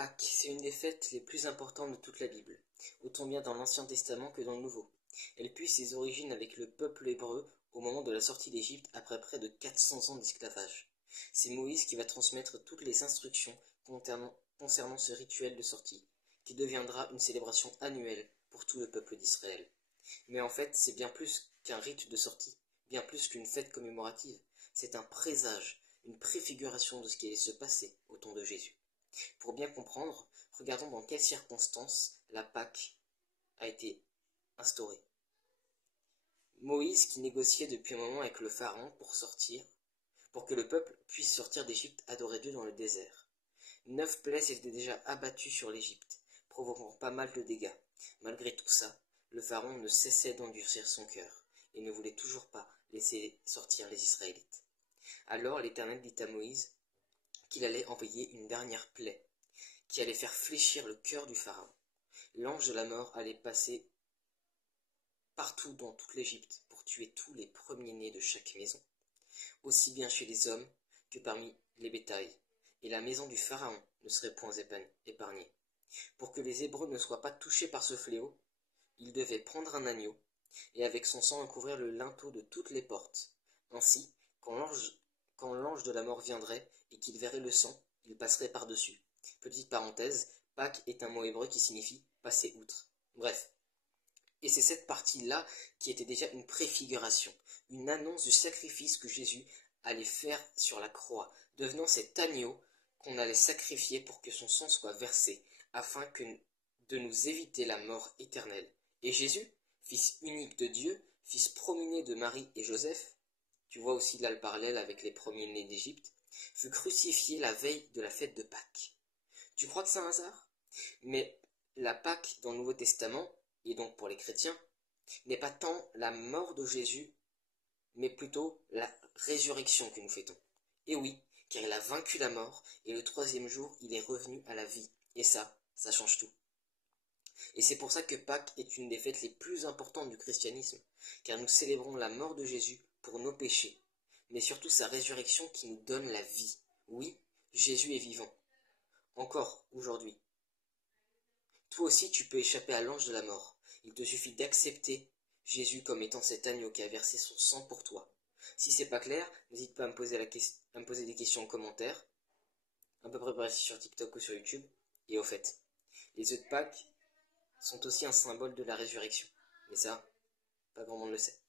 Pâques, c'est une des fêtes les plus importantes de toute la Bible, autant bien dans l'Ancien Testament que dans le Nouveau. Elle puise ses origines avec le peuple hébreu au moment de la sortie d'Égypte après près de 400 ans d'esclavage. C'est Moïse qui va transmettre toutes les instructions concernant ce rituel de sortie, qui deviendra une célébration annuelle pour tout le peuple d'Israël. Mais en fait, c'est bien plus qu'un rite de sortie, bien plus qu'une fête commémorative. C'est un présage, une préfiguration de ce qui allait se passer au temps de Jésus. Pour bien comprendre, regardons dans quelles circonstances la Pâque a été instaurée. Moïse qui négociait depuis un moment avec le pharaon pour que le peuple puisse sortir d'Égypte adorer Dieu dans le désert. 9 plaies étaient déjà abattues sur l'Égypte, provoquant pas mal de dégâts. Malgré tout ça, le pharaon ne cessait d'endurcir son cœur et ne voulait toujours pas laisser sortir les Israélites. Alors l'Éternel dit à Moïse qu'il allait envoyer une dernière plaie, qui allait faire fléchir le cœur du pharaon. L'ange de la mort allait passer partout dans toute l'Égypte pour tuer tous les premiers-nés de chaque maison, aussi bien chez les hommes que parmi les bétails, et la maison du pharaon ne serait point épargnée. Pour que les Hébreux ne soient pas touchés par ce fléau, ils devaient prendre un agneau, et avec son sang recouvrir le linteau de toutes les portes. Ainsi, quand l'ange de la mort viendrait et qu'il verrait le sang, il passerait par-dessus. Petite parenthèse, Pâques est un mot hébreu qui signifie passer outre. Bref. Et c'est cette partie-là qui était déjà une préfiguration, une annonce du sacrifice que Jésus allait faire sur la croix, devenant cet agneau qu'on allait sacrifier pour que son sang soit versé, afin de nous éviter la mort éternelle. Et Jésus, fils unique de Dieu, fils premier-né de Marie et Joseph, tu vois aussi là le parallèle avec les premiers-nés d'Égypte, fut crucifié la veille de la fête de Pâques. Tu crois que c'est un hasard? Mais la Pâque dans le Nouveau Testament, et donc pour les chrétiens, n'est pas tant la mort de Jésus, mais plutôt la résurrection que nous fêtons. Et oui, car il a vaincu la mort, et le 3e jour, il est revenu à la vie. Et ça change tout. Et c'est pour ça que Pâques est une des fêtes les plus importantes du christianisme, car nous célébrons la mort de Jésus pour nos péchés, mais surtout sa résurrection qui nous donne la vie. Oui, Jésus est vivant. Encore aujourd'hui. Toi aussi tu peux échapper à l'ange de la mort. Il te suffit d'accepter Jésus comme étant cet agneau qui a versé son sang pour toi. Si c'est pas clair, n'hésite pas à me poser des questions en commentaire, à peu près pareil sur TikTok ou sur YouTube. Et au fait, les œufs de Pâques sont aussi un symbole de la résurrection. Mais ça, pas grand monde le sait.